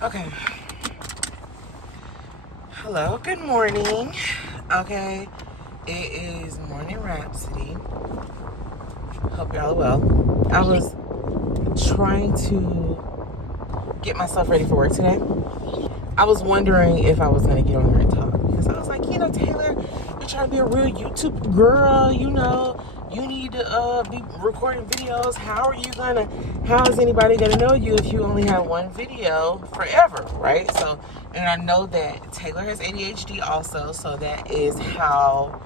Okay. Hello, good morning. Okay, it is morning Rhapsody. Hope y'all are well. I was trying to get myself ready for work today. I was wondering if I was going to get on here and talk because I was like, Taylor, you're trying to be a real YouTube girl, you need to be recording videos. How is anybody going to know you if you only have one video forever, right? So, and I know that Taylor has ADHD also, so that is how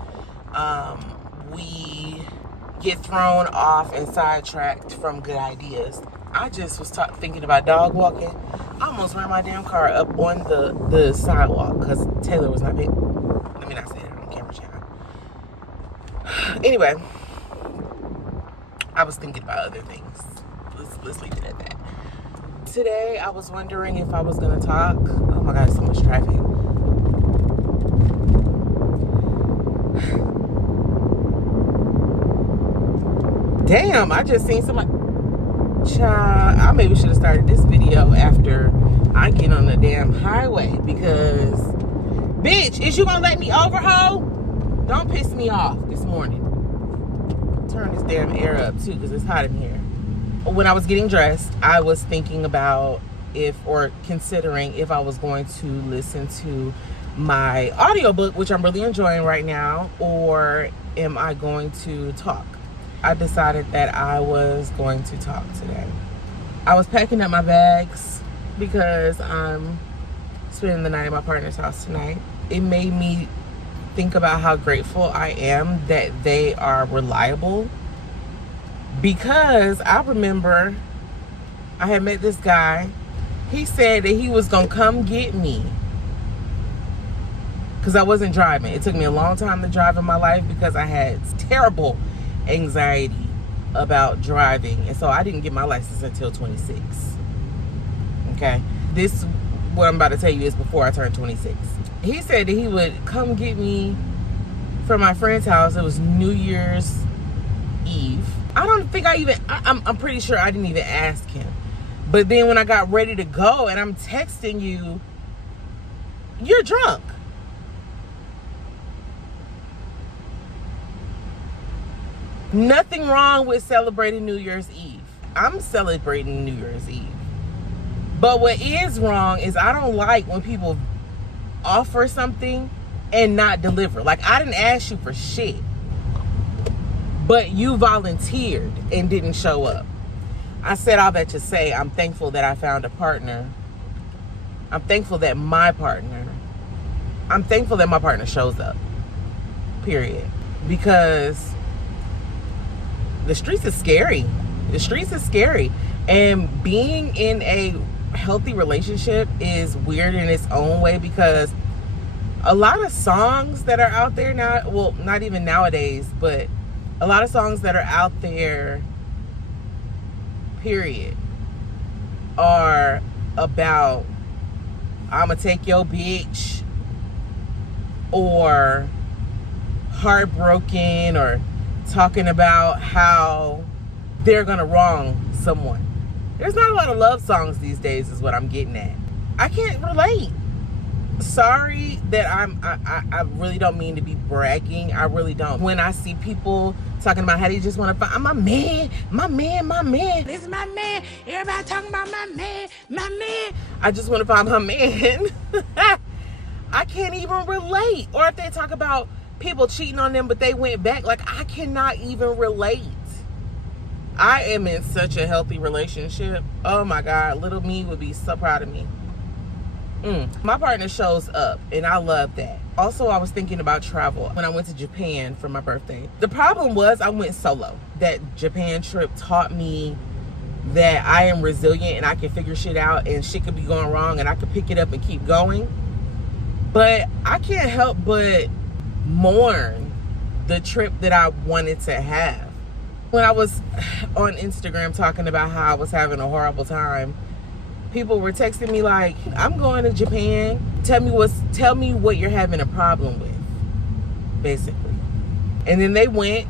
we get thrown off and sidetracked from good ideas. I just was thinking about dog walking. I almost ran my damn car up on the sidewalk because Taylor was not big. Let me not say that on camera channel. Anyway, I was thinking about other things. Let's leave it at that. Today, I was wondering if I was going to talk. Oh my God, so much traffic. Damn, I just seen somebody. Child, I maybe should have started this video after I get on the damn highway because, bitch, is you gonna let me over, ho? Don't piss me off this morning. Turn this damn air up too because it's hot in here. When I was getting dressed, I was thinking about considering if I was going to listen to my audiobook, which I'm really enjoying right now, or am I going to talk? I decided that I was going to talk today. I was packing up my bags because I'm spending the night at my partner's house tonight. It made me think about how grateful I am that they are reliable, because I remember I had met this guy. He said that he was gonna come get me because I wasn't driving. It took me a long time to drive in my life because I had terrible anxiety about driving, and so I didn't get my license until 26. Okay, this what I'm about to tell you is before I turned 26. He said that he would come get me from my friend's house. It was New Year's Eve. I don't think I'm pretty sure I didn't even ask him. But then when I got ready to go and I'm texting you, you're drunk. Nothing wrong with celebrating New Year's Eve. I'm celebrating New Year's Eve. But what is wrong is I don't like when people offer something and not deliver. Like, I didn't ask you for shit, but you volunteered and didn't show up. I said all that to say I'm thankful that I found a partner. I'm thankful that my partner shows up. Period. Because the streets is scary. The streets is scary. And being in a healthy relationship is weird in its own way, because a lot of songs that are out there now, well, not even nowadays, but a lot of songs that are out there, period, are about I'ma take your bitch, or heartbroken, or talking about how they're gonna wrong someone. There's not a lot of love songs these days is what I'm getting at. I can't relate. Sorry that I really don't mean to be bragging. I really don't. When I see people talking about how they just want to find my man. This is my man. Everybody talking about my man. I just want to find my man. I can't even relate. Or if they talk about people cheating on them but they went back, like, I cannot even relate. I am in such a healthy relationship. Oh my God, little me would be so proud of me. My partner shows up and I love that. Also, I was thinking about travel when I went to Japan for my birthday. The problem was I went solo. That Japan trip taught me that I am resilient and I can figure shit out, and shit could be going wrong and I could pick it up and keep going. But I can't help but mourn the trip that I wanted to have. When I was on Instagram talking about how I was having a horrible time, people were texting me like, I'm going to Japan. Tell me what you're having a problem with, basically. And then they went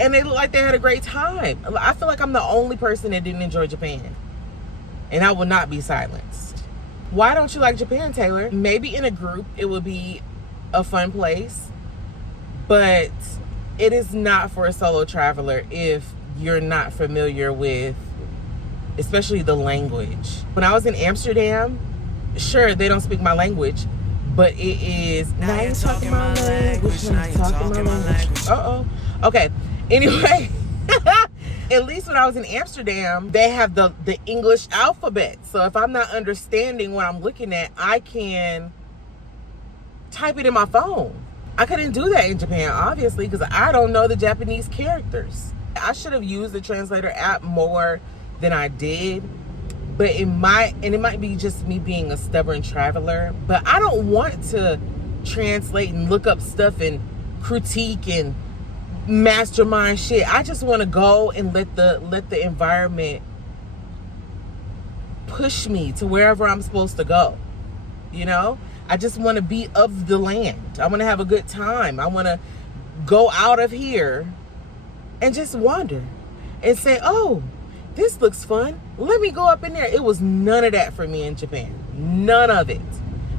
and they looked like they had a great time. I feel like I'm the only person that didn't enjoy Japan. And I will not be silenced. Why don't you like Japan, Taylor? Maybe in a group it would be a fun place, but it is not for a solo traveler if you're not familiar with, especially the language. When I was in Amsterdam, sure, they don't speak my language, but it is, now you're talking my language, now you're talking my language. Okay, anyway. At least when I was in Amsterdam, they have the English alphabet. So if I'm not understanding what I'm looking at, I can type it in my phone. I couldn't do that in Japan, obviously, because I don't know the Japanese characters. I should have used the translator app more than I did. But it might be just me being a stubborn traveler, but I don't want to translate and look up stuff and critique and mastermind shit. I just want to go and let the environment push me to wherever I'm supposed to go. You know, I just want to be of the land. I want to have a good time. I want to go out of here and just wander and say, oh, this looks fun, let me go up in there. It was none of that for me in Japan. None of it.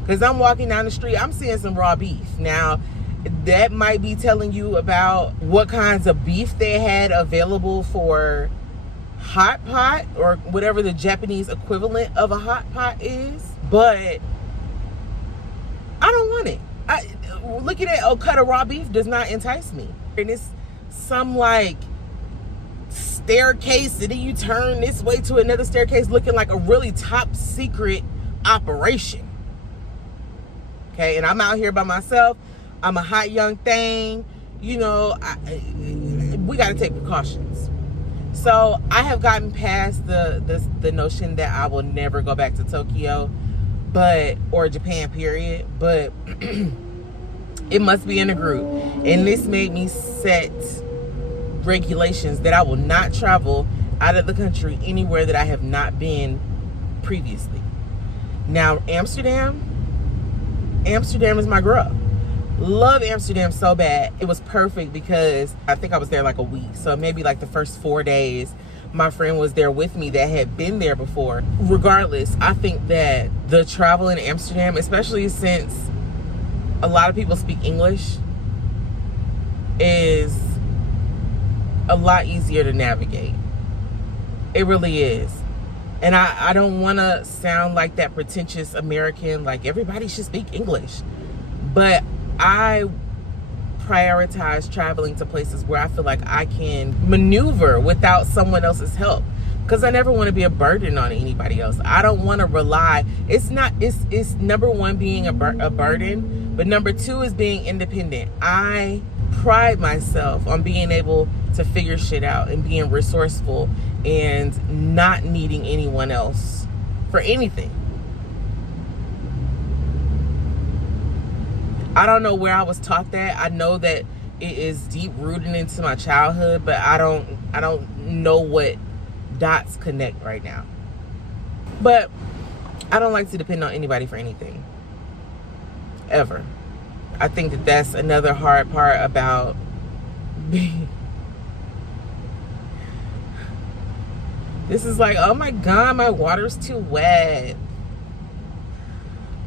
Because I'm walking down the street, I'm seeing some raw beef. Now, that might be telling you about what kinds of beef they had available for hot pot, or whatever the Japanese equivalent of a hot pot is. But I don't want it. Looking at a cut of raw beef does not entice me. And it's some like staircase, and then you turn this way to another staircase, looking like a really top secret operation. Okay, and I'm out here by myself. I'm a hot young thing, you know. We got to take precautions. So I have gotten past the notion that I will never go back to Tokyo, or Japan, period. But it must be in a group, and this made me set regulations that I will not travel out of the country anywhere that I have not been previously. Now, Amsterdam is my grub. Love Amsterdam so bad. It was perfect because I think I was there like a week. So maybe like the first 4 days, my friend was there with me that had been there before. Regardless, I think that the travel in Amsterdam, especially since a lot of people speak English, is a lot easier to navigate. It really is. And I don't want to sound like that pretentious American, like everybody should speak English. But I prioritize traveling to places where I feel like I can maneuver without someone else's help, because I never want to be a burden on anybody else. I don't want to rely. It's number one, being a burden, but number two is being independent. I pride myself on being able to figure shit out and being resourceful and not needing anyone else for anything. I don't know where I was taught that. I know that it is deep rooted into my childhood, but I don't know what dots connect right now. But I don't like to depend on anybody for anything, ever. I think that that's another hard part about being. This is like, oh my God, my water's too wet.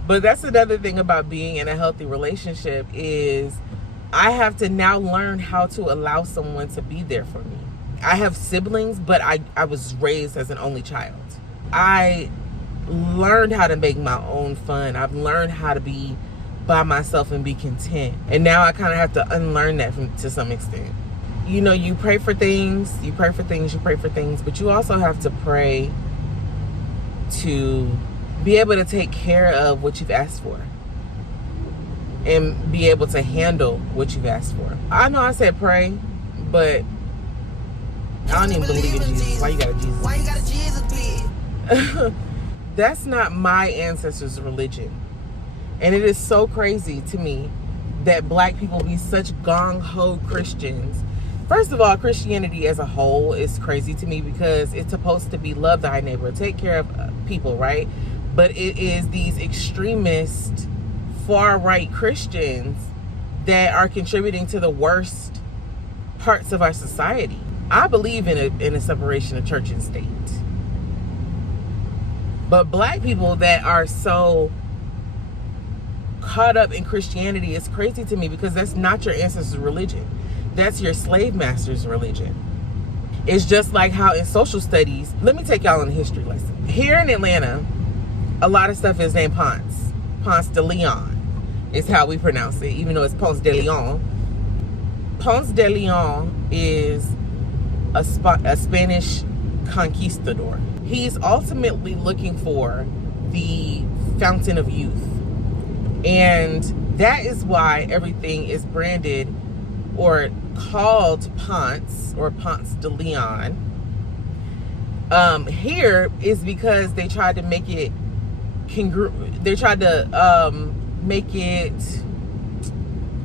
But that's another thing about being in a healthy relationship is I have to now learn how to allow someone to be there for me. I have siblings, but I was raised as an only child. I learned how to make my own fun. I've learned how to be by myself and be content. And now I kind of have to unlearn that to some extent. You know, you pray for things, but you also have to pray to be able to take care of what you've asked for and be able to handle what you've asked for. I know I said pray, but I don't even believe in Jesus. Why you got a Jesus? Why you got a Jesus? That's not my ancestors' religion. And it is so crazy to me that black people be such gong-ho Christians. First of all, Christianity as a whole is crazy to me because it's supposed to be love thy neighbor, take care of people, right? But it is these extremist, far-right Christians that are contributing to the worst parts of our society. I believe in a separation of church and state. But black people that are so caught up in Christianity is crazy to me, because that's not your ancestors' religion. That's your slave master's religion. It's just like how in social studies, let me take y'all on a history lesson. Here in Atlanta, a lot of stuff is named Ponce. Ponce de Leon is how we pronounce it, even though it's Ponce de Leon. Ponce de Leon is a Spanish conquistador. He's ultimately looking for the fountain of youth. And that is why everything is branded or called Ponce or Ponce de Leon. Here is because they tried to make it they tried to make it,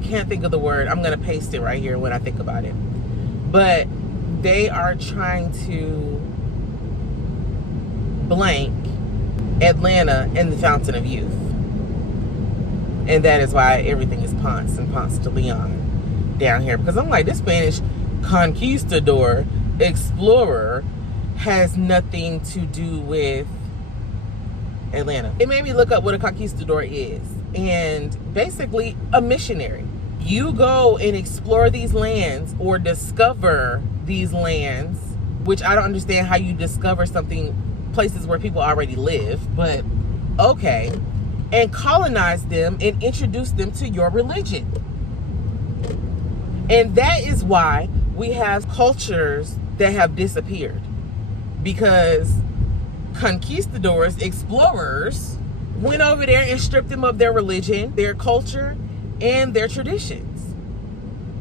can't think of the word. I'm gonna paste it right here when I think about it. But they are trying to blank Atlanta and the fountain of youth. And that is why everything is Ponce and Ponce de Leon down here. Because I'm like, this Spanish conquistador, explorer, has nothing to do with Atlanta. It made me look up what a conquistador is. And basically, a missionary. You go and explore these lands or discover these lands, which I don't understand how you discover places where people already live, but okay. And colonize them and introduce them to your religion. And that is why we have cultures that have disappeared. Because conquistadors, explorers, went over there and stripped them of their religion, their culture, and their traditions.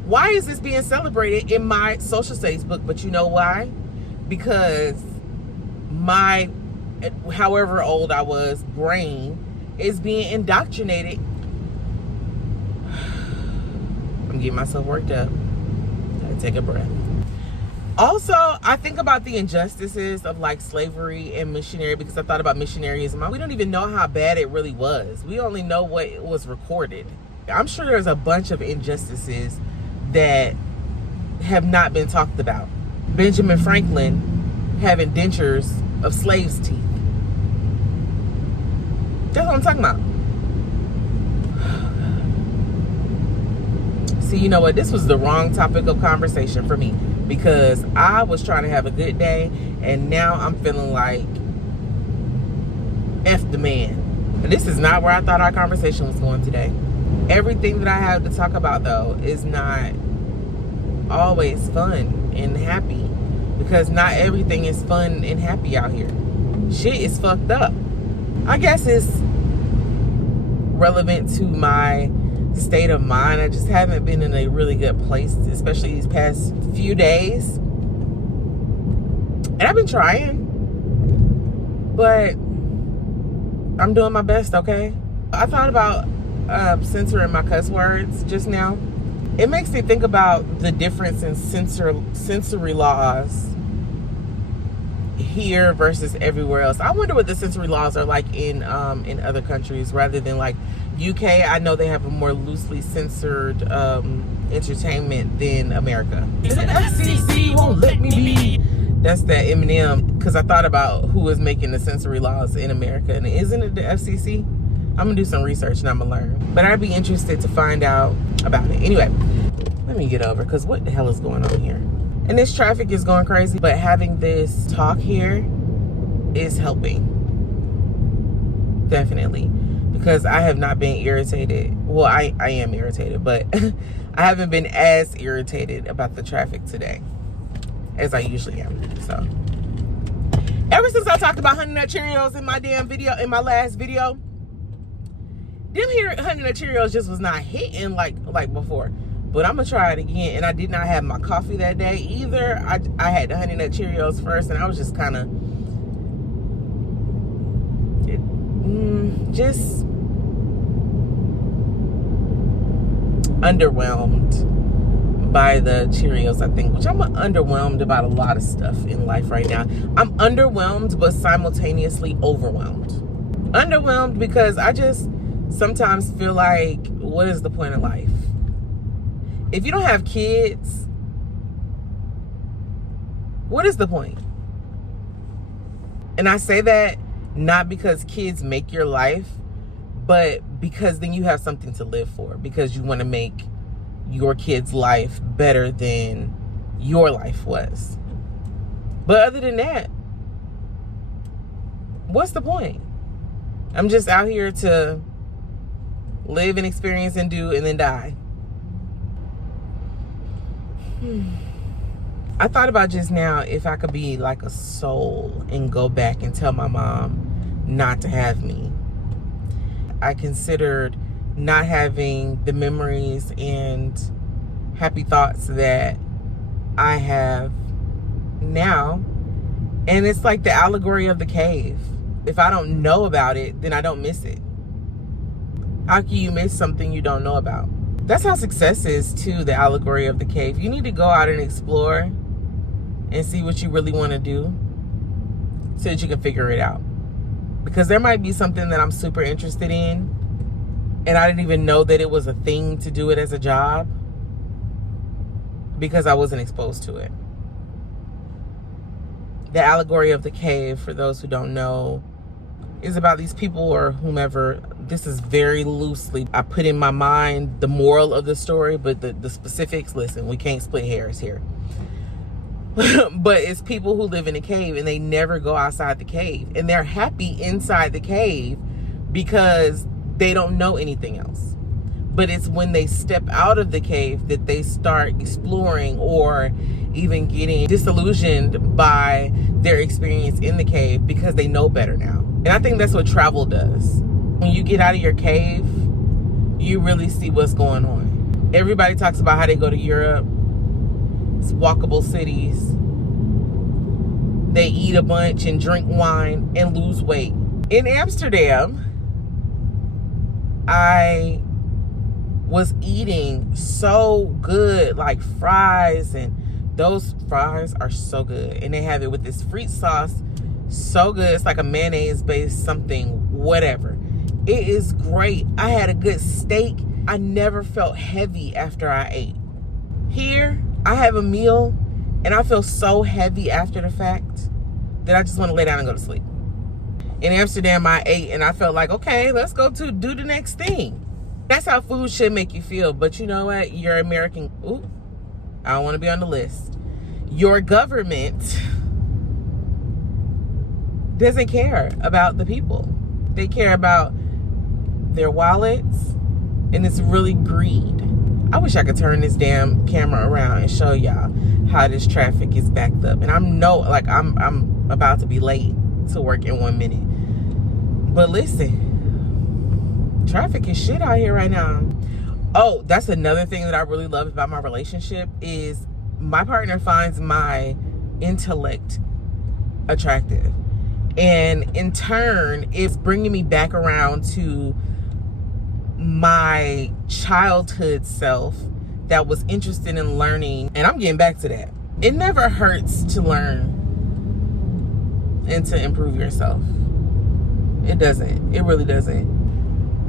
Why is this being celebrated in my social studies book? But you know why? Because my, however old I was, brain is being indoctrinated. I'm getting myself worked up. Gotta take a breath. Also, I think about the injustices of like slavery and missionary, because I thought about missionaryism. We don't even know how bad it really was. We only know what was recorded. I'm sure there's a bunch of injustices that have not been talked about. Benjamin Franklin having dentures of slaves' teeth. That's what I'm talking about. See, you know what? This was the wrong topic of conversation for me, because I was trying to have a good day, and now I'm feeling like F the man. And this is not where I thought our conversation was going today. Everything that I have to talk about, though, is not always fun and happy, because not everything is fun and happy out here. Shit is fucked up. I guess it's relevant to my state of mind. I just haven't been in a really good place, especially these past few days. And I've been trying, but I'm doing my best, okay? I thought about censoring my cuss words just now. It makes me think about the difference in sensory laws here versus everywhere else. I wonder what the sensory laws are like in other countries, rather than like UK. I know they have a more loosely censored entertainment than America. The FCC won't let me be. That's that Eminem, because I thought about who is making the sensory laws in America, and isn't it the FCC? I'm gonna do some research and I'm gonna learn. But I'd be interested to find out about it. Anyway, let me get over, because what the hell is going on here? And this traffic is going crazy, but having this talk here is helping. Definitely. Because I have not been irritated. Well, I am irritated, but I haven't been as irritated about the traffic today as I usually am. So, ever since I talked about Honey Nut Cheerios in my damn video, in my last video, them here Honey Nut Cheerios just was not hitting like before. But I'm gonna try it again. And I did not have my coffee that day either. I had the Honey Nut Cheerios first, and I was just kind of just underwhelmed by the Cheerios, I think, which I'm underwhelmed about a lot of stuff in life right now. I'm underwhelmed, but simultaneously overwhelmed. Underwhelmed because I just sometimes feel like, what is the point of life? If you don't have kids, what is the point? And I say that Not because kids make your life, but because then you have something to live for, because you want to make your kid's life better than your life was. But other than that, what's the point? I'm just out here to live and experience and do and then die. I thought about just now if I could be like a soul and go back and tell my mom not to have me. I considered not having the memories and happy thoughts that I have now. And it's like the allegory of the cave. If I don't know about it, then I don't miss it. How can you miss something you don't know about? That's how success is too, the allegory of the cave. You need to go out and explore and see what you really want to do so that you can figure it out. Because there might be something that I'm super interested in and I didn't even know that it was a thing to do it as a job because I wasn't exposed to it. The allegory of the cave, for those who don't know, is about these people or whomever. This is very loosely, I put in my mind the moral of the story, but the specifics, listen, we can't split hairs here. But it's people who live in a cave and they never go outside the cave. And they're happy inside the cave because they don't know anything else. But it's when they step out of the cave that they start exploring or even getting disillusioned by their experience in the cave because they know better now. And I think that's what travel does. When you get out of your cave, you really see what's going on. Everybody talks about how they go to Europe. It's walkable cities. They eat a bunch and drink wine and lose weight. In Amsterdam, I was eating so good, like fries, and those fries are so good. And they have it with this frites sauce, so good. It's like a mayonnaise based something, whatever. It is great. I had a good steak. I never felt heavy after I ate. Here, I have a meal and I feel so heavy after the fact that I just want to lay down and go to sleep. In Amsterdam, I ate and I felt like, okay, let's go to do the next thing. That's how food should make you feel. But you know what? You're American. Ooh, I don't want to be on the list. Your government doesn't care about the people. They care about their wallets, and it's really greed. I wish I could turn this damn camera around and show y'all how this traffic is backed up. And I'm about to be late to work in 1 minute. But listen, traffic is shit out here right now. Oh, that's another thing that I really love about my relationship is my partner finds my intellect attractive. And in turn, it's bringing me back around to my childhood self that was interested in learning. And I'm getting back to that. It never hurts to learn and to improve yourself. It doesn't. It really doesn't.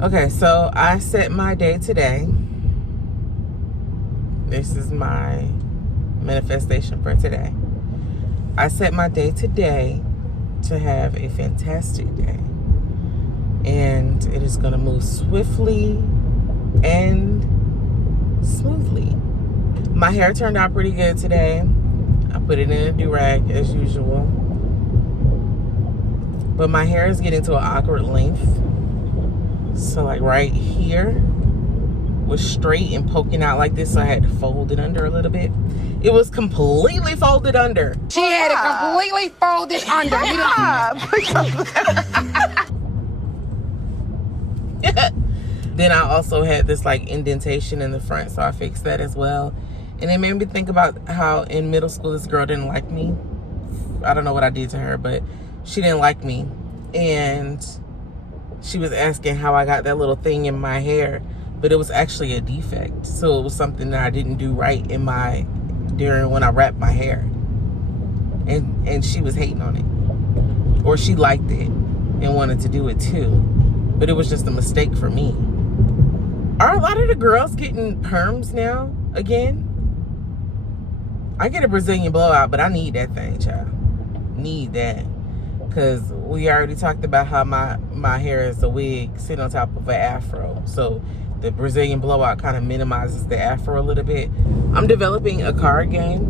Okay, so I set my day today. This is my manifestation for today. I set my day today to have a fantastic day. And it is going to move swiftly and smoothly. My hair turned out pretty good today. I put it in a do-rag as usual. But my hair is getting to an awkward length. So like right here was straight and poking out like this, so I had to fold it under a little bit. It was completely folded under. She had it completely folded under. Then I also had this like indentation in the front, so I fixed that as well. And it made me think about how in middle school this girl didn't like me. I don't know what I did to her, but she didn't like me. And she was asking how I got that little thing in my hair, but it was actually a defect. So it was something that I didn't do right during when I wrapped my hair. And she was hating on it. Or she liked it and wanted to do it too. But it was just a mistake for me. Are a lot of the girls getting perms now again? I get a Brazilian blowout, but I need that thing, child. Need that. because we already talked about how my hair is a wig sitting on top of an afro. So the Brazilian blowout kind of minimizes the afro a little bit. I'm developing a card game.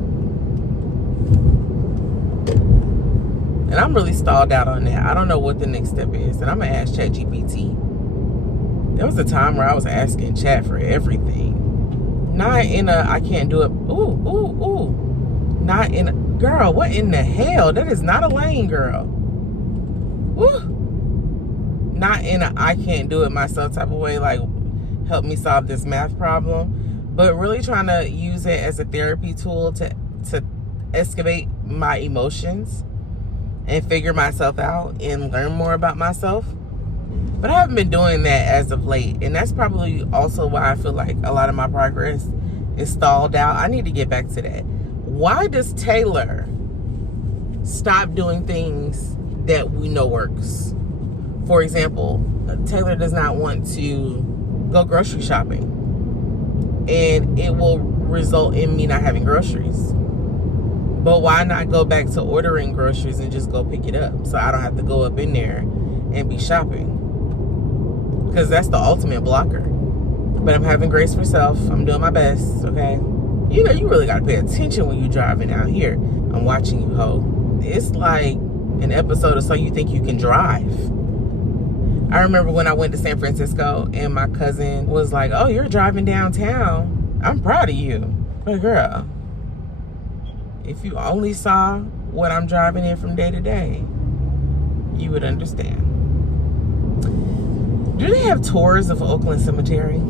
And I'm really stalled out on that. I don't know what the next step is. And I'm going to ask ChatGPT. There was a time where I was asking Chat for everything. Not in a, I can't do it. Ooh. Not in a, girl, what in the hell? That is not a lane, girl. Woo. Not in a, I can't do it myself type of way, like, help me solve this math problem. But really trying to use it as a therapy tool to excavate my emotions and figure myself out and learn more about myself. But I haven't been doing that as of late. And that's probably also why I feel like a lot of my progress is stalled out. I need to get back to that. Why does Taylor stop doing things that we know works? For example, Taylor does not want to go grocery shopping. And it will result in me not having groceries. But why not go back to ordering groceries and just go pick it up so I don't have to go up in there and be shopping? Because that's the ultimate blocker. But I'm having grace for self. I'm doing my best, okay? You know, you really got to pay attention when you're driving out here. I'm watching you, ho. It's like an episode of So You Think You Can Drive. I remember when I went to San Francisco and my cousin was like, oh, you're driving downtown. I'm proud of you. But girl, if you only saw what I'm driving in from day to day, you would understand. Do they have tours of Oakland Cemetery?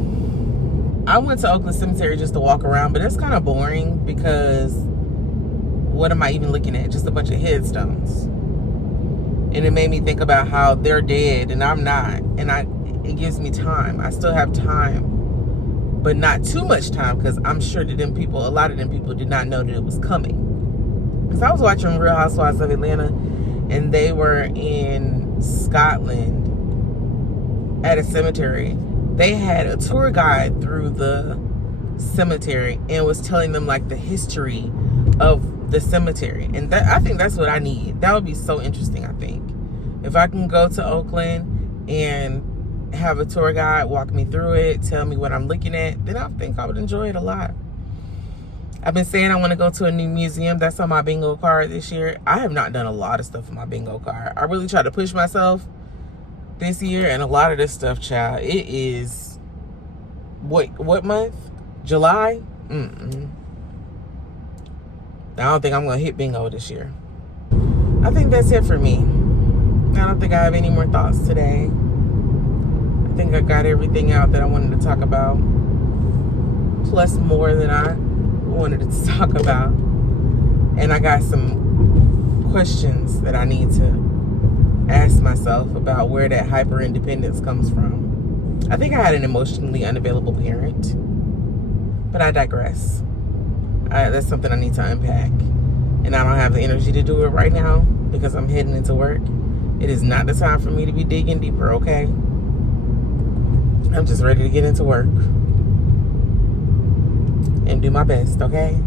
I went to Oakland Cemetery just to walk around, but that's kind of boring because what am I even looking at? Just a bunch of headstones. And it made me think about how they're dead and I'm not. And it gives me time. I still have time, but not too much time because I'm sure that a lot of them people did not know that it was coming. Because I was watching Real Housewives of Atlanta and they were in Scotland at a cemetery. They had a tour guide through the cemetery and was telling them like the history of the cemetery. And that, I think that's what I need. That would be so interesting, I think. If I can go to Oakland and have a tour guide walk me through it, tell me what I'm looking at, then I think I would enjoy it a lot. I've been saying I want to go to a new museum. That's on my bingo card this year. I have not done a lot of stuff on my bingo card. I really tried to push myself this year, and a lot of this stuff, child, it is what month? July? I don't think I'm gonna hit bingo this year. I think that's it for me. I don't think I have any more thoughts today. I think I got everything out that I wanted to talk about, plus more than I wanted to talk about. And I got some questions that I need to ask myself about where that hyper independence comes from. I think I had an emotionally unavailable parent, but I digress. That's something I need to unpack, and I don't have the energy to do it right now because I'm heading into work. It is not the time for me to be digging deeper, okay? I'm just ready to get into work and do my best, okay?